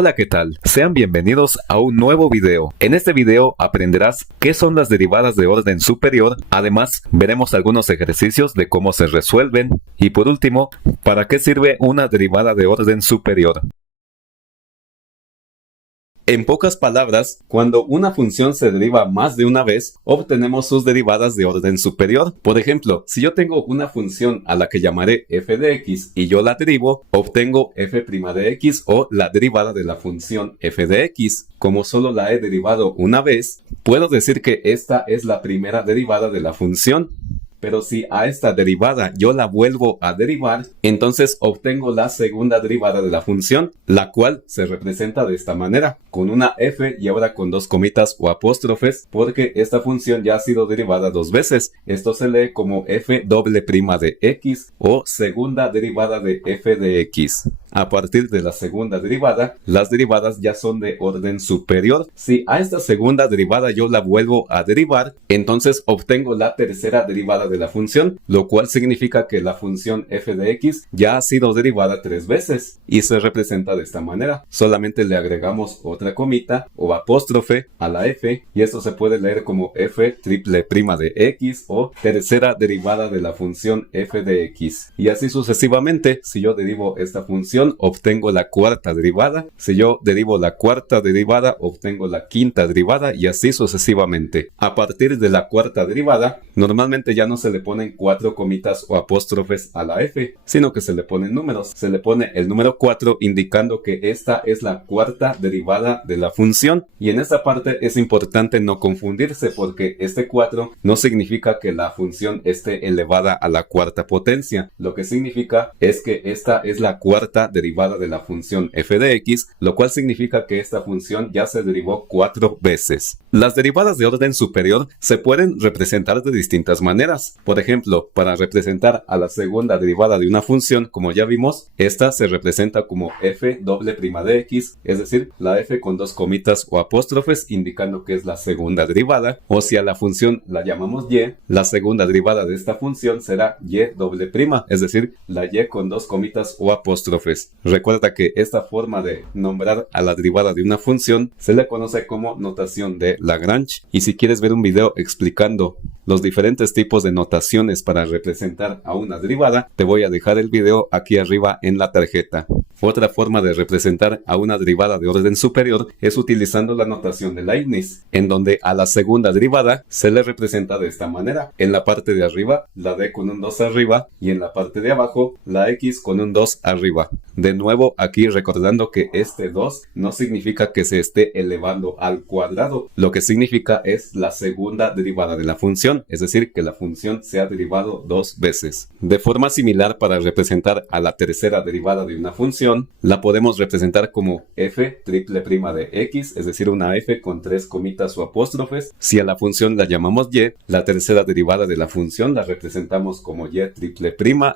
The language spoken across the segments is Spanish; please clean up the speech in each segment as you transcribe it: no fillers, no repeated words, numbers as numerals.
Hola, ¿qué tal? Sean bienvenidos a un nuevo video. En este video aprenderás qué son las derivadas de orden superior. Además, veremos algunos ejercicios de cómo se resuelven. Y por último, ¿para qué sirve una derivada de orden superior? En pocas palabras, cuando una función se deriva más de una vez, obtenemos sus derivadas de orden superior. Por ejemplo, si yo tengo una función a la que llamaré f de x y yo la derivo, obtengo f' de x o la derivada de la función f de x. Como solo la he derivado una vez, puedo decir que esta es la primera derivada de la función. Pero si a esta derivada yo la vuelvo a derivar, entonces obtengo la segunda derivada de la función, la cual se representa de esta manera, con una f y ahora con dos comitas o apóstrofes, porque esta función ya ha sido derivada dos veces. Esto se lee como f' de x o segunda derivada de f de x. A partir de la segunda derivada, las derivadas ya son de orden superior. Si a esta segunda derivada yo la vuelvo a derivar, entonces obtengo la tercera derivada de la función, lo cual significa que la función f de x ya ha sido derivada tres veces y se representa de esta manera. Solamente le agregamos otra comita o apóstrofe a la f y esto se puede leer como f' de x o tercera derivada de la función f de x. Y así sucesivamente, si yo derivo esta función, obtengo la cuarta derivada. Si yo derivo la cuarta derivada, obtengo la quinta derivada y así sucesivamente. A partir de la cuarta derivada, normalmente ya no se le ponen cuatro comitas o apóstrofes a la f, sino que se le ponen números. Se le pone el número 4 indicando que esta es la cuarta derivada de la función. Y en esta parte es importante no confundirse porque este 4 no significa que la función esté elevada a la cuarta potencia. Lo que significa es que esta es la cuarta derivada de la función f de x, lo cual significa que esta función ya se derivó 4 veces. Las derivadas de orden superior se pueden representar de distintas maneras. Por ejemplo, para representar a la segunda derivada de una función, como ya vimos, esta se representa como f' de x, es decir, la f con dos comitas o apóstrofes indicando que es la segunda derivada, o si a la función la llamamos y, la segunda derivada de esta función será y', es decir, la y con dos comitas o apóstrofes. Recuerda que esta forma de nombrar a la derivada de una función se le conoce como notación de Lagrange. Y si quieres ver un video explicando los diferentes tipos de notaciones para representar a una derivada, te voy a dejar el video aquí arriba en la tarjeta. Otra forma de representar a una derivada de orden superior es utilizando la notación de Leibniz, en donde a la segunda derivada se le representa de esta manera. En la parte de arriba, la d con un 2 arriba, y en la parte de abajo, la x con un 2 arriba. De nuevo, aquí recordando que este 2 no significa que se esté elevando al cuadrado. Lo que significa es la segunda derivada de la función, es decir, que la función se ha derivado dos veces. De forma similar, para representar a la tercera derivada de una función, la podemos representar como f' de x, es decir, una f con tres comitas o apóstrofes. Si a la función la llamamos y, la tercera derivada de la función la representamos como y',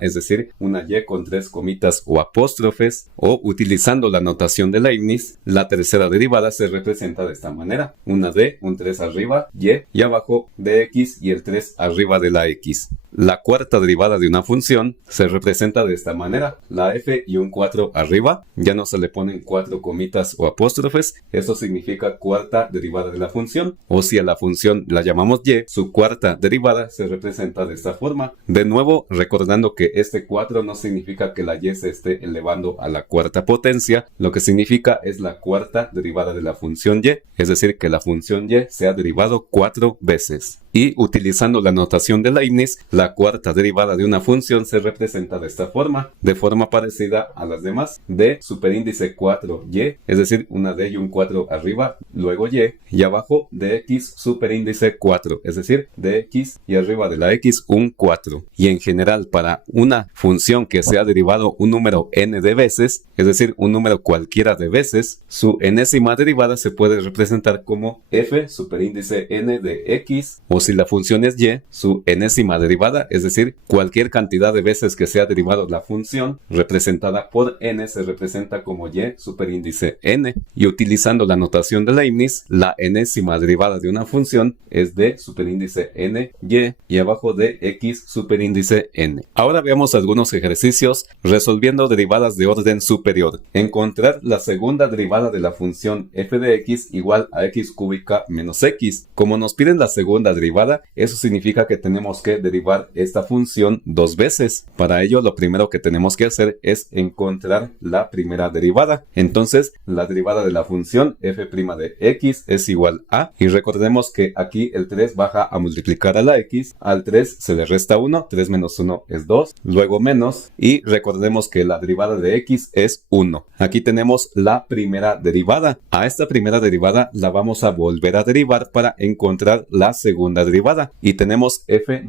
es decir, una y con tres comitas o apóstrofes, o utilizando la notación de Leibniz, la tercera derivada se representa de esta manera: una d, un 3 arriba, y abajo dx y el 3 arriba de la x. La cuarta derivada de una función se representa de esta manera: la f y un 4 arriba, ya no se le ponen cuatro comitas o apóstrofes, esto significa cuarta derivada de la función. O si a la función la llamamos y, su cuarta derivada se representa de esta forma. De nuevo, recordando que este 4 no significa que la y se esté elevando a la cuarta potencia, lo que significa es la cuarta derivada de la función y, es decir, que la función y se ha derivado 4 veces. Y utilizando la notación de Leibniz, la cuarta derivada de una función se representa de esta forma, de forma parecida a las demás: d superíndice 4y, es decir, una d y un 4 arriba, luego y abajo dx superíndice 4, es decir, dx y arriba de la x un 4. Y en general, para una función que se ha derivado un número n de veces, es decir, un número cualquiera de veces, su enésima derivada se puede representar como f superíndice n de x, o si la función función es y, su enésima derivada, es decir, cualquier cantidad de veces que sea derivado la función, representada por n, se representa como y superíndice n. Y utilizando la notación de Leibniz, la enésima derivada de una función es d superíndice n y abajo de x superíndice n. Ahora veamos algunos ejercicios resolviendo derivadas de orden superior. Encontrar la segunda derivada de la función f de x igual a x cúbica menos x. Como nos piden la segunda derivada, eso significa que tenemos que derivar esta función dos veces. Para ello, lo primero que tenemos que hacer es encontrar la primera derivada. Entonces, la derivada de la función f' de x es igual a, y recordemos que aquí el 3 baja a multiplicar a la x, al 3 se le resta 1, 3 menos 1 es 2, luego menos, y recordemos que la derivada de x es 1. Aquí tenemos la primera derivada. A esta primera derivada la vamos a volver a derivar para encontrar la segunda derivada, y tenemos f'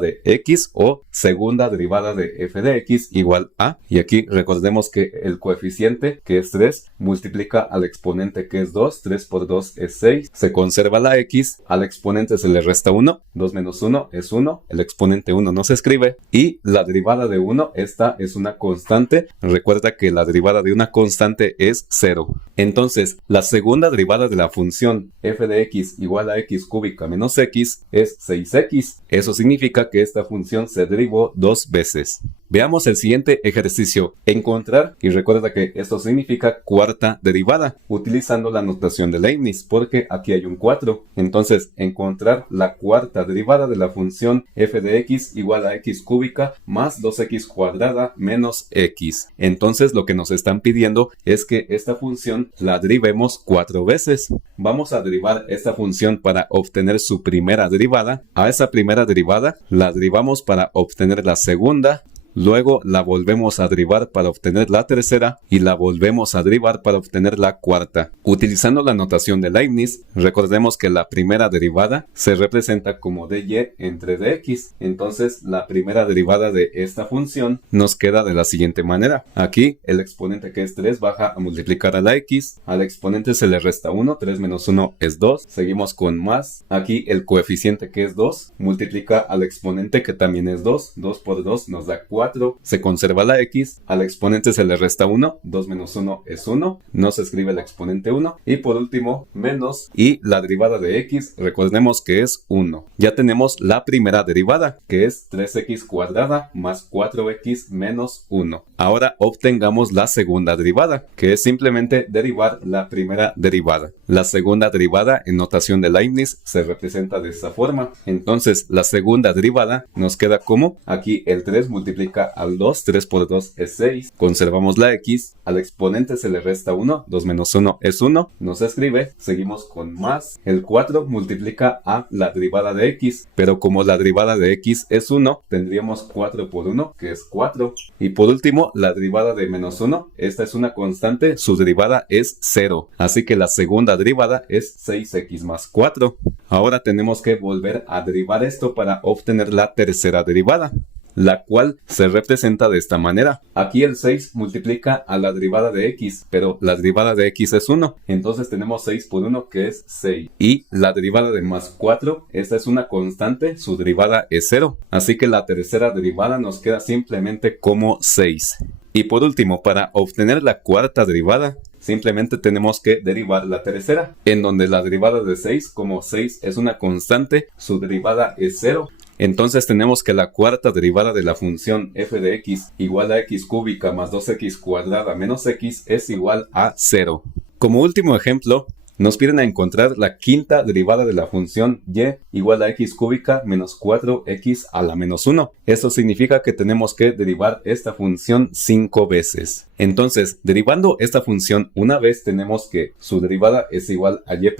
de x o segunda derivada de f de x igual a, y aquí recordemos que el coeficiente, que es 3, multiplica al exponente, que es 2, 3 por 2 es 6, se conserva la x, al exponente se le resta 1, 2 menos 1 es 1, el exponente 1 no se escribe, y la derivada de 1, esta es una constante, recuerda que la derivada de una constante es 0. Entonces, la segunda derivada de la función f de x igual a x cúbica menos x es 6x. Eso significa que esta función se derivó dos veces. Veamos el siguiente ejercicio. Encontrar, y recuerda que esto significa cuarta derivada, utilizando la notación de Leibniz, porque aquí hay un 4. Entonces, encontrar la cuarta derivada de la función f de x igual a x cúbica más 2x cuadrada menos x. Entonces, lo que nos están pidiendo es que esta función la derivemos 4 veces. Vamos a derivar esta función para obtener su primera derivada. A esa primera derivada la derivamos para obtener la segunda. Luego la volvemos a derivar para obtener la tercera y la volvemos a derivar para obtener la cuarta. Utilizando la notación de Leibniz, recordemos que la primera derivada se representa como dy entre dx. Entonces la primera derivada de esta función nos queda de la siguiente manera. Aquí el exponente, que es 3, baja a multiplicar a la x, al exponente se le resta 1, 3 menos 1 es 2, seguimos con más. Aquí el coeficiente, que es 2, multiplica al exponente, que también es 2, 2 por 2 nos da 4. Se conserva la x, al exponente se le resta 1, 2 menos 1 es 1, no se escribe el exponente 1, y por último menos, y la derivada de x, recordemos que es 1. Ya tenemos la primera derivada, que es 3x cuadrada más 4x menos 1. Ahora obtengamos la segunda derivada, que es simplemente derivar la primera derivada. La segunda derivada en notación de Leibniz se representa de esta forma. Entonces la segunda derivada nos queda como, aquí el 3 multiplica al 2, 3 por 2 es 6, conservamos la x, al exponente se le resta 1, 2 menos 1 es 1, no se escribe, seguimos con más, el 4 multiplica a la derivada de x, pero como la derivada de x es 1, tendríamos 4 por 1, que es 4, y por último, la derivada de menos 1, esta es una constante, su derivada es 0, así que la segunda derivada es 6x más 4. Ahora tenemos que volver a derivar esto para obtener la tercera derivada, la cual se representa de esta manera. Aquí el 6 multiplica a la derivada de x, pero la derivada de x es 1, entonces tenemos 6 por 1, que es 6. Y la derivada de más 4, esta es una constante, su derivada es 0, así que la tercera derivada nos queda simplemente como 6. Y por último, para obtener la cuarta derivada, simplemente tenemos que derivar la tercera, en donde la derivada de 6, como 6 es una constante, su derivada es 0. Entonces tenemos que la cuarta derivada de la función f de x igual a x cúbica más 2x cuadrada menos x es igual a 0. Como último ejemplo, nos piden a encontrar la quinta derivada de la función y igual a x cúbica menos 4x a la menos 1. Esto significa que tenemos que derivar esta función 5 veces. Entonces, derivando esta función una vez, tenemos que su derivada es igual a y'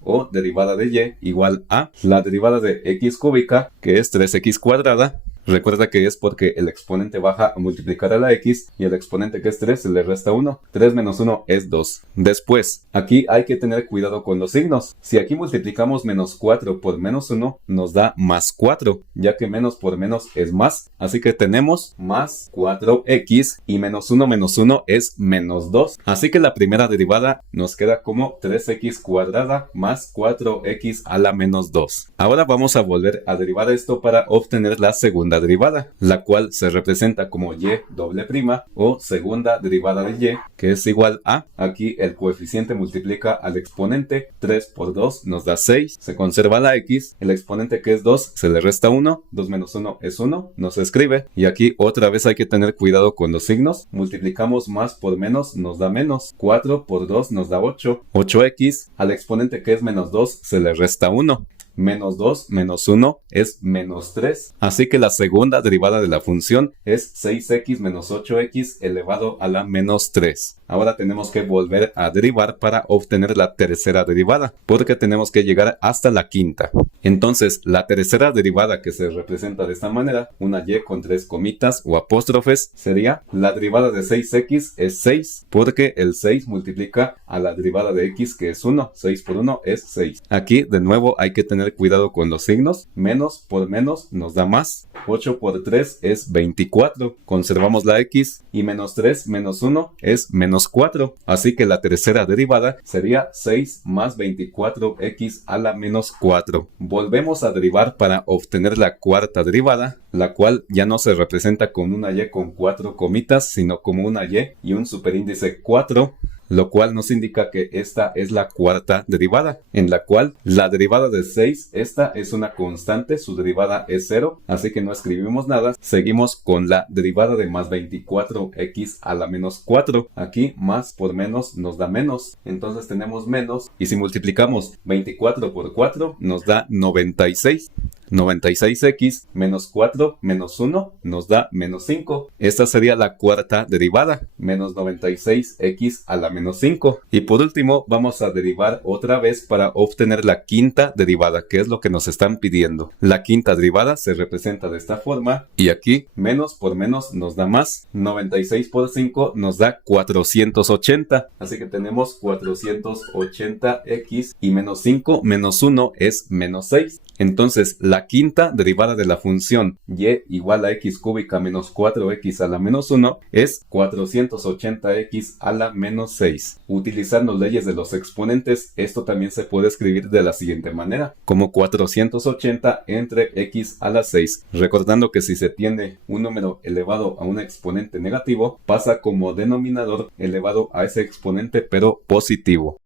o derivada de y igual a la derivada de x cúbica, que es 3x cuadrada. Recuerda que es porque el exponente baja a multiplicar a la x y el exponente que es 3 se le resta 1. 3 menos 1 es 2. Después, aquí hay que tener cuidado con los signos. Si aquí multiplicamos menos 4 por menos 1, nos da más 4, ya que menos por menos es más. Así que tenemos más 4x y menos 1 es menos 2. Así que la primera derivada nos queda como 3x cuadrada más 4x a la menos 2. Ahora vamos a volver a derivar esto para obtener la segunda derivada, la cual se representa como y doble prima o segunda derivada de y, que es igual a, aquí el coeficiente multiplica al exponente, 3 por 2 nos da 6, se conserva la x, el exponente que es 2 se le resta 1, 2 menos 1 es 1, no se escribe, y aquí otra vez hay que tener cuidado con los signos, multiplicamos más por menos nos da menos, 4 por 2 nos da 8, 8x, al exponente que es menos 2 se le resta 1. Menos 2 menos 1 es menos 3. Así que la segunda derivada de la función es 6x menos 8x elevado a la menos 3. Ahora tenemos que volver a derivar para obtener la tercera derivada, porque tenemos que llegar hasta la quinta. Entonces, la tercera derivada que se representa de esta manera, una y con 3 comitas o apóstrofes, sería la derivada de 6x es 6, porque el 6 multiplica a la derivada de x que es 1. 6 por 1 es 6. Aquí, de nuevo, hay que tener cuidado con los signos. Menos por menos nos da más. 8 por 3 es 24. Conservamos la x y menos 3 menos 1 es menos 4. Así que la tercera derivada sería 6 más 24x a la menos 4. Volvemos a derivar para obtener la cuarta derivada, la cual ya no se representa con una y con 4 comitas, sino como una y un superíndice 4. Lo cual nos indica que esta es la cuarta derivada, en la cual la derivada de 6, esta es una constante, su derivada es 0, así que no escribimos nada. Seguimos con la derivada de más 24x a la menos 4. Aquí más por menos nos da menos, entonces tenemos menos, y si multiplicamos 24 por 4 nos da 96. 96x menos 4 menos 1 nos da menos 5. Esta sería la cuarta derivada, menos 96x a la menos 5. Y por último vamos a derivar otra vez para obtener la quinta derivada, que es lo que nos están pidiendo. La quinta derivada se representa de esta forma, y aquí menos por menos nos da más. 96 por 5 nos da 480. Así que tenemos 480x y menos 5 menos 1 es menos 6. Entonces, la quinta derivada de la función y igual a x cúbica menos 4x a la menos 1 es 480x a la menos 6. Utilizando leyes de los exponentes, esto también se puede escribir de la siguiente manera, como 480 entre x a la 6. Recordando que si se tiene un número elevado a un exponente negativo, pasa como denominador elevado a ese exponente pero positivo.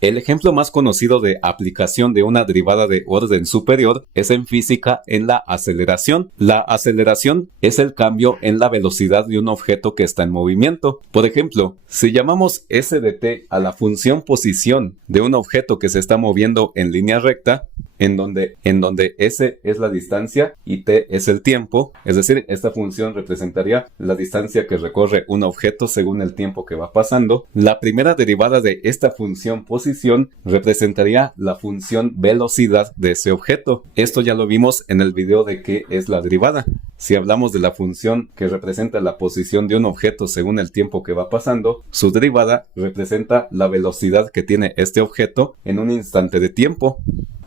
El ejemplo más conocido de aplicación de una derivada de orden superior es en física en la aceleración. La aceleración es el cambio en la velocidad de un objeto que está en movimiento. Por ejemplo, si llamamos s de t a la función posición de un objeto que se está moviendo en línea recta, en donde s es la distancia y t es el tiempo, es decir, esta función representaría la distancia que recorre un objeto según el tiempo que va pasando. La primera derivada de esta función posición representaría la función velocidad de ese objeto. Esto ya lo vimos en el video de qué es la derivada. Si hablamos de la función que representa la posición de un objeto según el tiempo que va pasando, su derivada representa la velocidad que tiene este objeto en un instante de tiempo.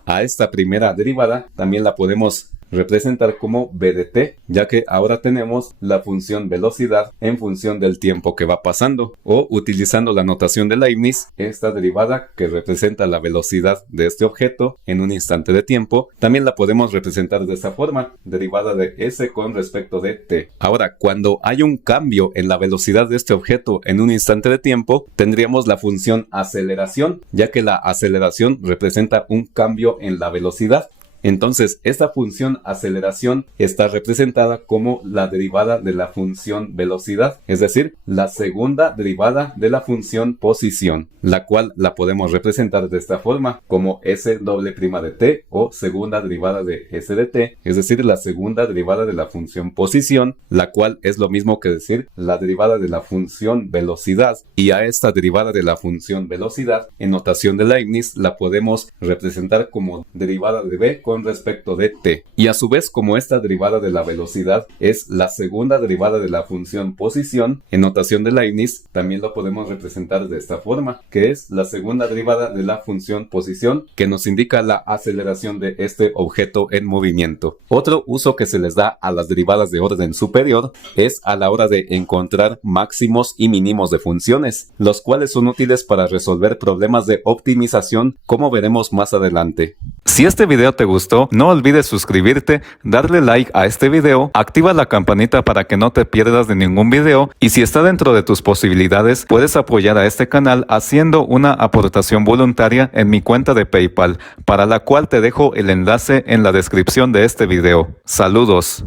A esta primera derivada también la podemos representar como b de t, ya que ahora tenemos la función velocidad en función del tiempo que va pasando, o utilizando la notación de Leibniz, esta derivada que representa la velocidad de este objeto en un instante de tiempo, también la podemos representar de esta forma, derivada de s con respecto de t. Ahora, cuando hay un cambio en la velocidad de este objeto en un instante de tiempo, tendríamos la función aceleración, ya que la aceleración representa un cambio en la velocidad. Entonces, esta función aceleración está representada como la derivada de la función velocidad, es decir, la segunda derivada de la función posición, la cual la podemos representar de esta forma, como s doble prima de t o segunda derivada de s de t, es decir, la segunda derivada de la función posición, la cual es lo mismo que decir la derivada de la función velocidad, y a esta derivada de la función velocidad, en notación de Leibniz, la podemos representar como derivada de b con con respecto de t. Y a su vez, como esta derivada de la velocidad es la segunda derivada de la función posición, en notación de Leibniz también lo podemos representar de esta forma, que es la segunda derivada de la función posición, que nos indica la aceleración de este objeto en movimiento. Otro uso que se les da a las derivadas de orden superior es a la hora de encontrar máximos y mínimos de funciones, los cuales son útiles para resolver problemas de optimización, como veremos más adelante. Si este video te gustó, no olvides suscribirte, darle like a este video, activa la campanita para que no te pierdas de ningún video, y si está dentro de tus posibilidades, puedes apoyar a este canal haciendo una aportación voluntaria en mi cuenta de PayPal, para la cual te dejo el enlace en la descripción de este video. Saludos.